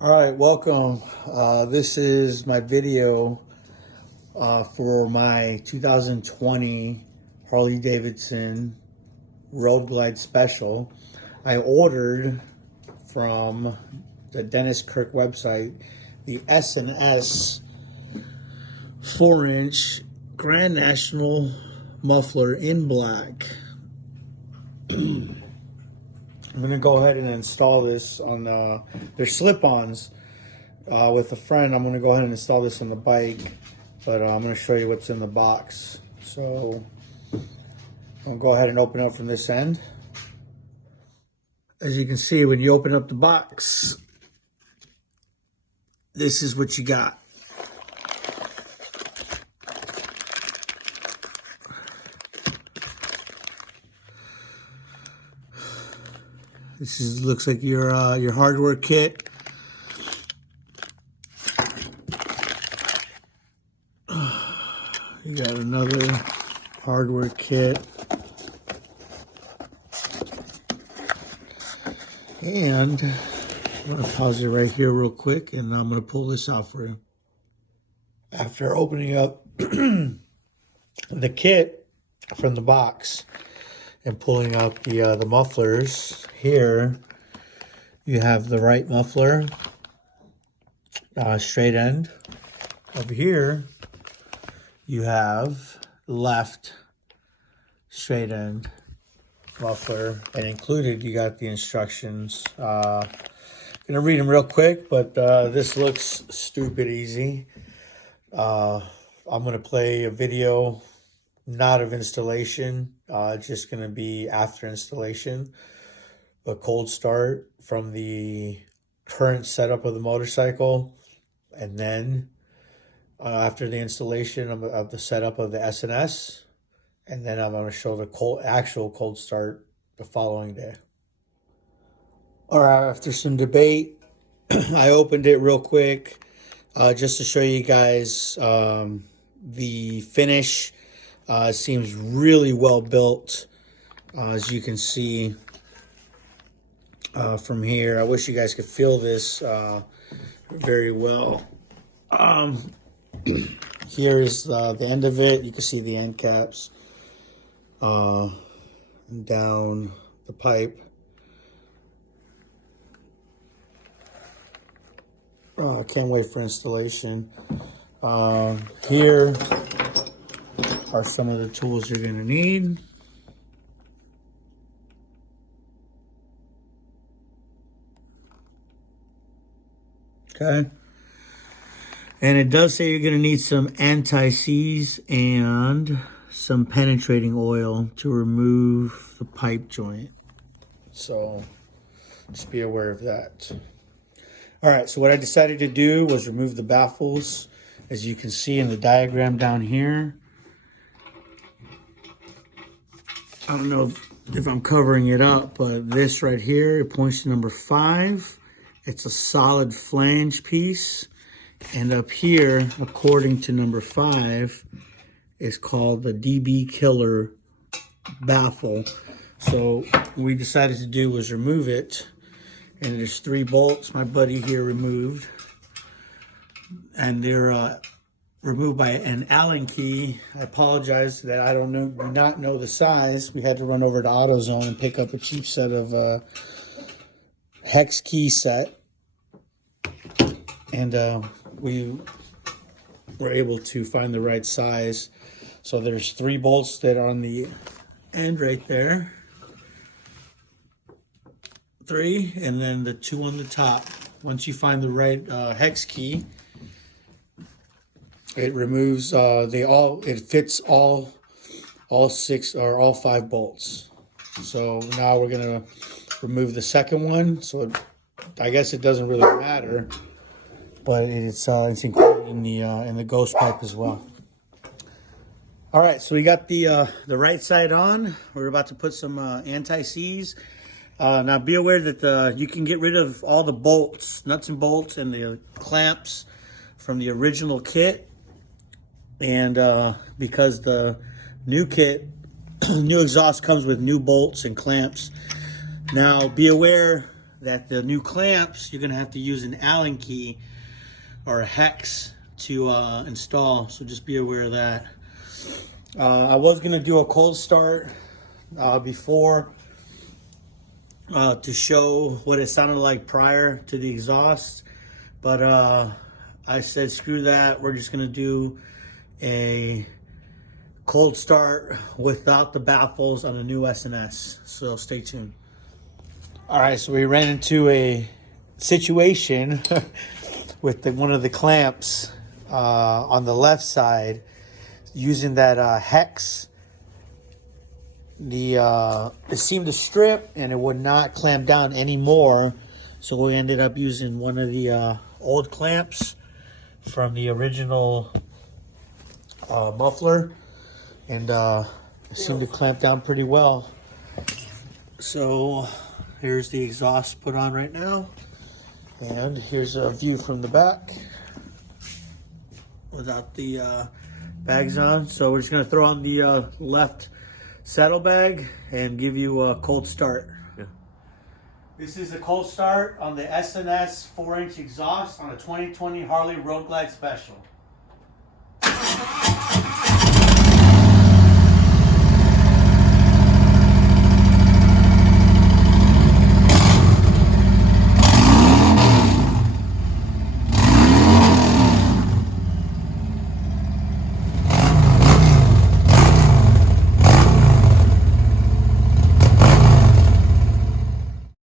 All right, welcome. This is my video for my 2020 Harley Davidson Road Glide Special. I ordered from the Dennis Kirk website the S&S 4-inch Grand National Muffler in black. I'm going to go ahead and install this on their slip-ons with a friend. I'm going to go ahead and install this on the bike, but I'm going to show you what's in the box. So I'll go ahead and open up from this end. As you can see, when you open up the box, this is what you got. This looks like your hardware kit. You got another hardware kit. And I'm going to pause it right here real quick, and I'm going to pull this out for you. After opening up the kit from the box and pulling out the mufflers, here you have the right muffler, straight end. Over here you have left straight end muffler, and included you got the instructions. Gonna read them real quick, but this looks stupid easy. I'm gonna play a video, not of installation, just gonna be after installation, a cold start from the current setup of the motorcycle, and then after the installation of the setup of the S&S, and then I'm going to show the actual cold start the following day. All right, after some debate, I opened it real quick just to show you guys the finish. Seems really well built, as you can see from here. I wish you guys could feel this very well. Here is the end of it. You can see the end caps down the pipe. I can't wait for installation. Here are some of the tools you're going to need. Okay. And it does say you're going to need some anti-seize and some penetrating oil to remove the pipe joint. So just be aware of that. All right, so what I decided to do was remove the baffles. As you can see in the diagram down here, I don't know if I'm covering it up, but this right here, it points to number 5. It's a solid flange piece. And up here, according to number 5, is called the DB Killer baffle. So what we decided to do was remove it. And there's 3 bolts my buddy here removed. And they're removed by an Allen key. I apologize that I do not know the size. We had to run over to AutoZone and pick up a cheap set of hex key set. And we were able to find the right size. So there's 3 bolts that are on the end right there. 3, and then the 2 on the top. Once you find the right hex key, it removes it fits all 6 or all 5 bolts. So now we're gonna remove the second one. So I guess it doesn't really matter, but it's included in the ghost pipe as well. All right, so we got the right side on. We're about to put some anti-seize. Now be aware that you can get rid of all the bolts, nuts and bolts, and the clamps from the original kit. And because the new kit, new exhaust comes with new bolts and clamps. Now be aware that the new clamps, you're gonna have to use an Allen key or a hex to install, so just be aware of that. I was gonna do a cold start before to show what it sounded like prior to the exhaust, but I said screw that, we're just gonna do a cold start without the baffles on the new S&S, so stay tuned. All right, so we ran into a situation with one of the clamps on the left side using that hex. It seemed to strip and it would not clamp down anymore, so we ended up using one of the old clamps from the original muffler, and it seemed to clamp down pretty well. So here's the exhaust put on right now, and here's a view from the back without the bags on. So we're just gonna throw on the left saddlebag and give you a cold start. Yeah. This is a cold start on the S&S 4-inch exhaust on a 2020 Harley Road Glide Special.